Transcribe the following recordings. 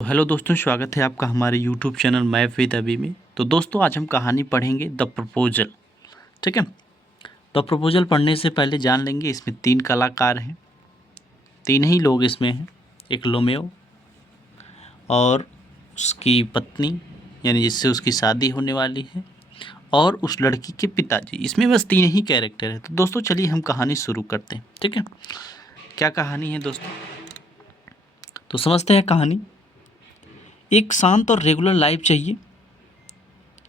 Hello दोस्तों, स्वागत है आपका हमारे यूट्यूब चैनल मैप विद अभी में। तो दोस्तों, आज हम कहानी पढ़ेंगे द प्रपोजल। ठीक है। द प्रपोजल पढ़ने से पहले जान लेंगे इसमें 3 कलाकार हैं, 3 ही लोग इसमें हैं। एक लोमेओ और उसकी पत्नी, यानी जिससे उसकी शादी होने वाली है, और उस लड़की के पिताजी। इसमें बस 3 ही कैरेक्टर हैं। तो दोस्तों चलिए हम कहानी शुरू करते हैं। ठीक है। क्या कहानी है दोस्तों, तो समझते हैं कहानी। एक शांत और रेगुलर लाइफ चाहिए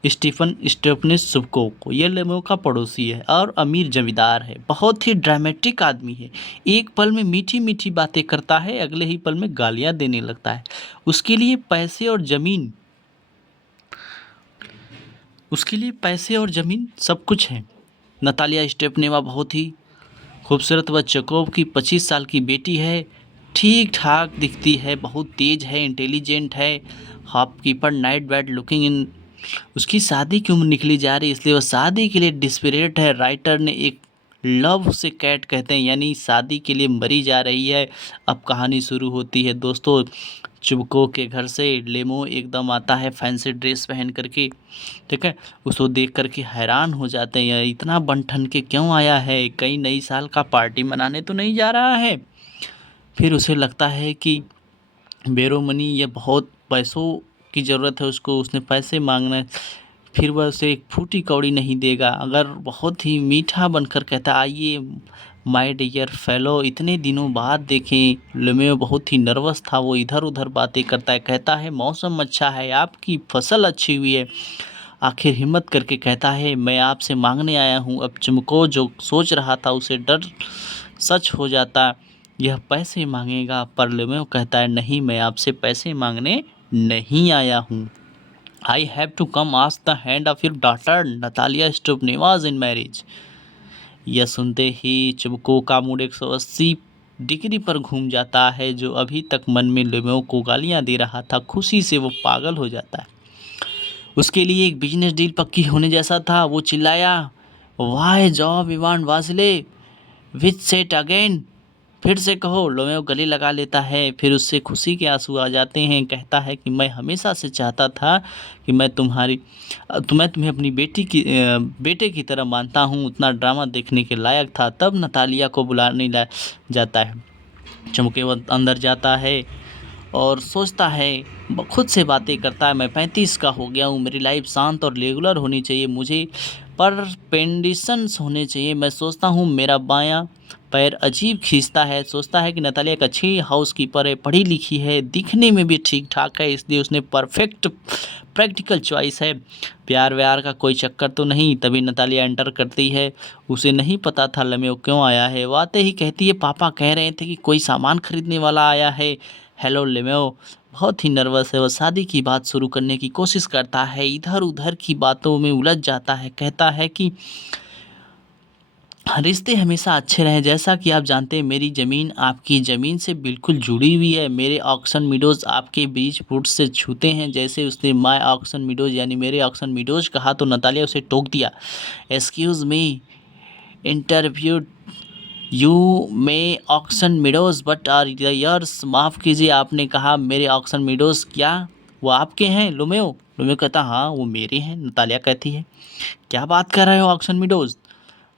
स्टेफनिस सुबको को। यह लेमो का पड़ोसी है और अमीर जमींदार है। बहुत ही ड्रामेटिक आदमी है। एक पल में मीठी मीठी बातें करता है, अगले ही पल में गालियां देने लगता है। उसके लिए पैसे और ज़मीन उसके लिए पैसे और ज़मीन सब कुछ है। नतालिया स्टेपनेवा बहुत ही खूबसूरत व चकोव की 25 साल की बेटी है। ठीक ठाक दिखती है, बहुत तेज है, इंटेलिजेंट है, shopkeeper, night bad looking in. उसकी शादी की उम्र निकली जा रही है, इसलिए वह शादी के लिए डिस्परेट है। राइटर ने एक लव से कैट कहते हैं, यानी शादी के लिए मरी जा रही है। अब कहानी शुरू होती है दोस्तों। चुबको के घर से लेमो एकदम आता है फैंसी ड्रेस पहन करके। ठीक है। उसको देख करके हैरान हो जाते हैं, यार इतना बन-ठन के क्यों आया है, कहीं नई साल का पार्टी मनाने तो नहीं जा रहा है। फिर उसे लगता है कि बेरोमनी, ये बहुत पैसों की ज़रूरत है उसको, उसने पैसे मांगना है। फिर वह उसे एक फूटी कौड़ी नहीं देगा। अगर बहुत ही मीठा बनकर कहता, आइए माय डियर फेलो, इतने दिनों बाद देखें। लोमेओ बहुत ही नर्वस था, वो इधर उधर बातें करता है। कहता है मौसम अच्छा है, आपकी फसल अच्छी हुई है। आखिर हिम्मत करके कहता है, मैं आपसे मांगने आया हूँ। अब चुमको जो सोच रहा था उसे डर सच हो जाता, यह पैसे मांगेगा। पर लोमेओ कहता है, नहीं, मैं आपसे पैसे मांगने नहीं आया हूँ। I have to come ask the hand of your daughter Natalia Stepanovna in marriage. यह सुनते ही चुबको का मूड 180 डिग्री पर घूम जाता है। जो अभी तक मन में लोमेओ को गालियां दे रहा था, खुशी से वो पागल हो जाता है। उसके लिए एक बिजनेस डील पक्की होने जैसा था। वो चिल्लाया, वाई जॉब इवान वाजले विच सेट अगेन। फिर से कहो। लोमेओ गले लगा लेता है, फिर उससे खुशी के आंसू आ जाते हैं। कहता है कि मैं हमेशा से चाहता था कि मैं तुम्हें अपनी बेटे की तरह मानता हूँ। उतना ड्रामा देखने के लायक था। तब नतालिया को बुलाने जाता है। चमके वो अंदर जाता है और सोचता है, खुद से बातें करता है, मैं 35 का हो गया हूँ, मेरी लाइफ शांत और रेगुलर होनी चाहिए, मुझे पर पेंडिशंस होने चाहिए। मैं सोचता हूँ मेरा बायां पैर अजीब खींचता है। सोचता है कि नतालिया एक अच्छी हाउस कीपर है, पढ़ी लिखी है, दिखने में भी ठीक ठाक है, इसलिए उसने परफेक्ट प्रैक्टिकल चॉइस है। प्यार व्यार का कोई चक्कर तो नहीं। तभी नतालिया एंटर करती है। उसे नहीं पता था लमेओ क्यों आया है। वो आते ही कहती है, पापा कह रहे थे कि कोई सामान खरीदने वाला आया है। हेलो लेमेओ बहुत ही नर्वस है। वह शादी की बात शुरू करने की कोशिश करता है, इधर उधर की बातों में उलझ जाता है। कहता है कि रिश्ते हमेशा अच्छे रहें। जैसा कि आप जानते हैं, मेरी ज़मीन आपकी ज़मीन से बिल्कुल जुड़ी हुई है। मेरे ऑक्शन मीडोज़ आपके बीज फुट से छूते हैं। जैसे उसने माय ऑक्शन मीडोज़ यानी मेरे ऑक्शन मीडोज़ कहा तो नतालिया उसे टोक दिया। Excuse me interview you may auction meadows but are yours. माफ़ कीजिए, आपने कहा मेरे ऑक्शन मीडोज़, क्या वो आपके हैं? लोमेओ लोमेओ कहता, हाँ वो मेरे हैं। नतालिया कहती है, क्या बात कर रहे हो, ऑक्शन मीडोज़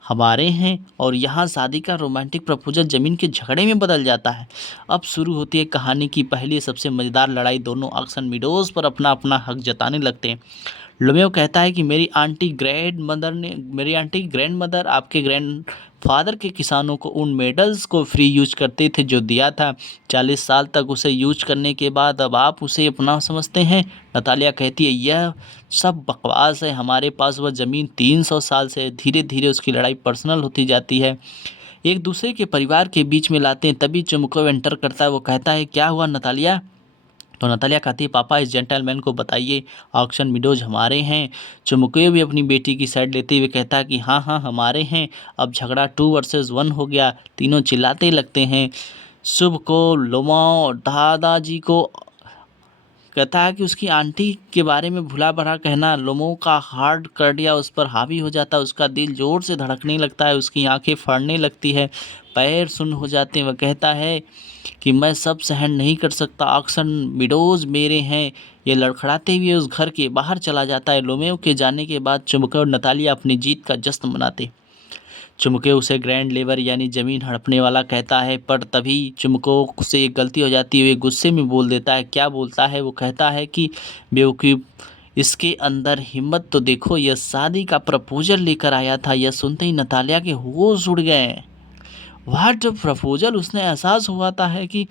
हमारे हैं। और यहाँ शादी का रोमांटिक प्रपोजल ज़मीन के झगड़े में बदल जाता है। अब शुरू होती है कहानी की पहली सबसे मज़ेदार लड़ाई। दोनों ऑक्शन मीडोज़ पर अपना अपना हक जताने लगते हैं। लोमेओ कहता है कि मेरी आंटी ग्रैंड मदर आपके ग्रैंड फादर के किसानों को उन मेडल्स को फ्री यूज करते थे जो दिया था। 40 साल तक उसे यूज करने के बाद अब आप उसे अपना समझते हैं। नतालिया कहती है, यह सब बकवास है, हमारे पास वह ज़मीन 300 साल से है। धीरे धीरे उसकी लड़ाई पर्सनल होती जाती है, एक दूसरे के परिवार के बीच में लाते हैं। तभी चुमको एंटर करता है। वो कहता है, क्या हुआ नतालिया? तो नतालिया कहती है, पापा इस जेंटलमैन को बताइए ऑक्शन मीडोज हमारे हैं। चुमके भी अपनी बेटी की साइड लेते हुए कहता है कि हाँ हाँ हमारे हैं। अब झगड़ा 2 वर्सेस 1 हो गया। तीनों चिल्लाते लगते हैं। शुभ को लोमाओ दादाजी को कहता है कि उसकी आंटी के बारे में भुला-भरा कहना लोमो का हार्ड कार्डिया उस पर हावी हो जाता है, उसका दिल ज़ोर से धड़कने लगता है, उसकी आँखें फाड़ने लगती है, पैर सुन्न हो जाते हैं। वह कहता है कि मैं सब सहन नहीं कर सकता, ऑक्सन विडोज़ मेरे हैं। ये लड़खड़ाते हुए उस घर के बाहर चला जाता है। लोमेओ के जाने के बाद चुमके और नतालिया अपनी जीत का जश्न मनाते। चुमके उसे ग्रैंड लेबर यानी ज़मीन हड़पने वाला कहता है, पर तभी चुमको से एक गलती हो जाती है। वे गुस्से में बोल देता है। क्या बोलता है? वो कहता है कि बेवकूफ़, इसके अंदर हिम्मत तो देखो, यह शादी का प्रपोजल लेकर आया था। यह सुनते ही नतालिया के होश उड़ गए। What proposal? उसने एहसास हुआ था है कि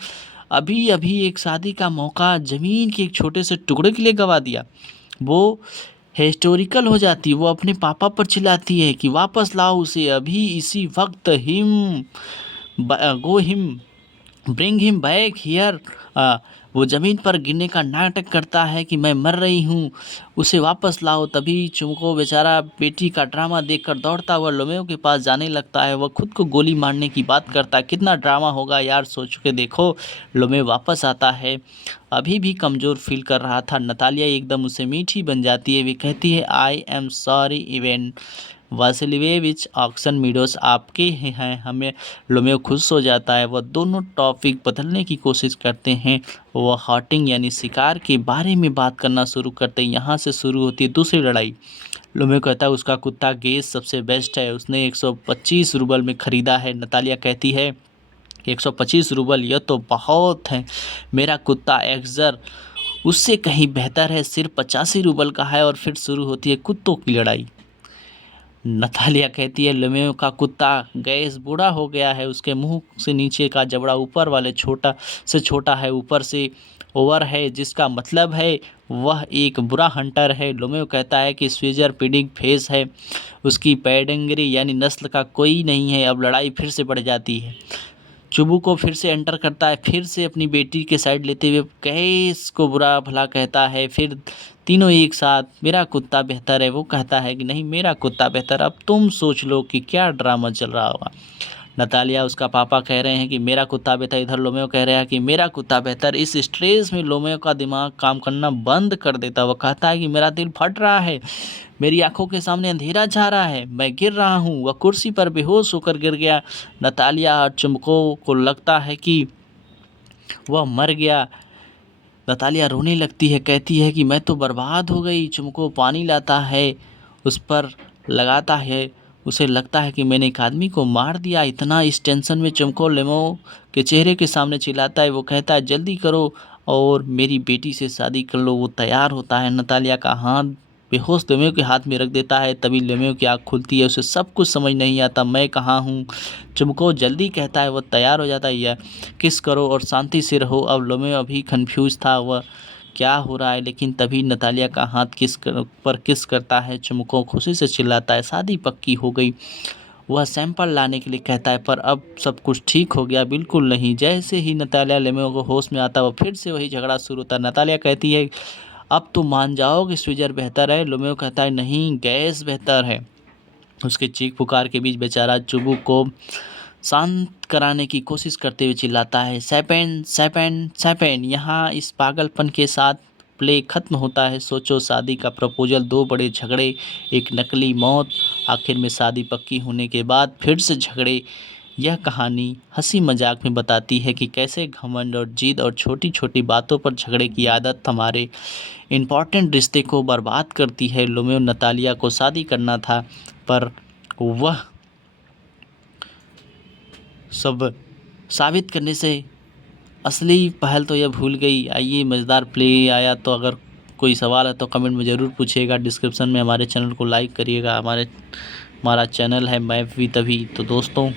अभी अभी एक शादी का मौका ज़मीन के एक छोटे से टुकड़े के लिए गवा दिया। वो हिस्टोरिकल हो जाती, वो अपने पापा पर चिल्लाती है कि वापस लाओ उसे अभी इसी वक्त, him go him bring him back here. वो ज़मीन पर गिरने का नाटक करता है कि मैं मर रही हूँ, उसे वापस लाओ। तभी चुमको बेचारा बेटी का ड्रामा देखकर दौड़ता हुआ लोमेओ के पास जाने लगता है। वह खुद को गोली मारने की बात करता है। कितना ड्रामा होगा यार, सोच के देखो। लोमेओ वापस आता है, अभी भी कमज़ोर फील कर रहा था। नतालिया एकदम उसे मीठी बन जाती है। वे कहती है, I am sorry Ivan Vasilievich, Oxen Meadows आपके ही हैं। हमें लोमेओ खुश हो जाता है। वह दोनों टॉपिक बदलने की कोशिश करते हैं। वह हॉटिंग यानी शिकार के बारे में बात करना शुरू करते हैं। यहाँ से शुरू होती है दूसरी लड़ाई। लोमेओ कहता है उसका कुत्ता गेस सबसे बेस्ट है, उसने 125 रूबल में ख़रीदा है। नतालिया कहती है 125 रूबल, यह तो बहुत है। मेरा कुत्ता एक्सर उससे कहीं बेहतर है, सिर्फ 85 रूबल का है। और फिर शुरू होती है कुत्तों की लड़ाई। नतालिया कहती है लोमेओ का कुत्ता गैस बूढ़ा हो गया है, उसके मुंह से नीचे का जबड़ा ऊपर वाले छोटा से छोटा है, ऊपर से ओवर है, जिसका मतलब है वह एक बुरा हंटर है। लोमेओ कहता है कि स्वीजर पीडिंग फेस है, उसकी पैडंगरी यानी नस्ल का कोई नहीं है। अब लड़ाई फिर से बढ़ जाती है। चुबू को फिर से एंटर करता है, फिर से अपनी बेटी के साइड लेते हुए कैस को बुरा भला कहता है। फिर तीनों एक साथ मेरा कुत्ता बेहतर है। वो कहता है कि नहीं, मेरा कुत्ता बेहतर। अब तुम सोच लो कि क्या ड्रामा चल रहा होगा। नतालिया उसका पापा कह रहे हैं कि मेरा कुत्ता बेहतर, इधर लोमेओ कह रहा है कि मेरा कुत्ता बेहतर। इस स्ट्रेस में लोमेओ का दिमाग काम करना बंद कर देता। वह कहता है कि मेरा दिल फट रहा है, मेरी आंखों के सामने अंधेरा छा रहा है, मैं गिर रहा हूँ। वह कुर्सी पर बेहोश होकर गिर गया। नतालिया और चुमको को लगता है कि वह मर गया। नतालिया रोने लगती है, कहती है कि मैं तो बर्बाद हो गई। चुमको पानी लाता है, उस पर लगाता है। उसे लगता है कि मैंने एक आदमी को मार दिया। इतना इस टेंशन में चुमको लोमेओ के चेहरे के सामने चिल्लाता है। वो कहता है जल्दी करो और मेरी बेटी से शादी कर लो। वो तैयार होता है, नतालिया का हाथ बेहोश लोमेओ के हाथ में रख देता है। तभी लोमेओ की आँख खुलती है, उसे सब कुछ समझ नहीं आता, मैं कहाँ हूँ। चुमको जल्दी कहता है, वो तैयार हो जाता है। या किस करो और शांति से रहो। अब लोमेओ अभी कंफ्यूज था, वह क्या हो रहा है, लेकिन तभी नतालिया का हाथ पर किस करता है। चुमको खुशी से चिल्लाता है, शादी पक्की हो गई। वह सैंपल लाने के लिए कहता है, पर अब सब कुछ ठीक हो गया। बिल्कुल नहीं। जैसे ही नतालिया लोमेओ को होश में आता, वह फिर से वही झगड़ा शुरू होता है। नतालिया कहती है अब तो मान जाओ कि स्विजर बेहतर है। लोमेओ कहता है नहीं, गैस बेहतर है। उसके चीख पुकार के बीच बेचारा चुबू को शांत कराने की कोशिश करते हुए चिल्लाता है, सैपेन सैपेन सैपेन। यहाँ इस पागलपन के साथ प्ले खत्म होता है। सोचो, शादी का प्रपोजल, दो बड़े झगड़े, एक नकली मौत, आखिर में शादी पक्की होने के बाद फिर से झगड़े। यह कहानी हंसी मजाक में बताती है कि कैसे घमंड और जिद और छोटी छोटी बातों पर झगड़े की आदत हमारे इम्पॉर्टेंट रिश्ते को बर्बाद करती है। लोमेओ नतालिया को शादी करना था, पर वह सब साबित करने से असली पहल तो यह भूल गई। आइए, मज़ेदार प्ले आया। तो अगर कोई सवाल है तो कमेंट में ज़रूर पूछिएगा। डिस्क्रिप्शन में हमारे चैनल को लाइक करिएगा। हमारा चैनल है मैं भी तभी। तो दोस्तों,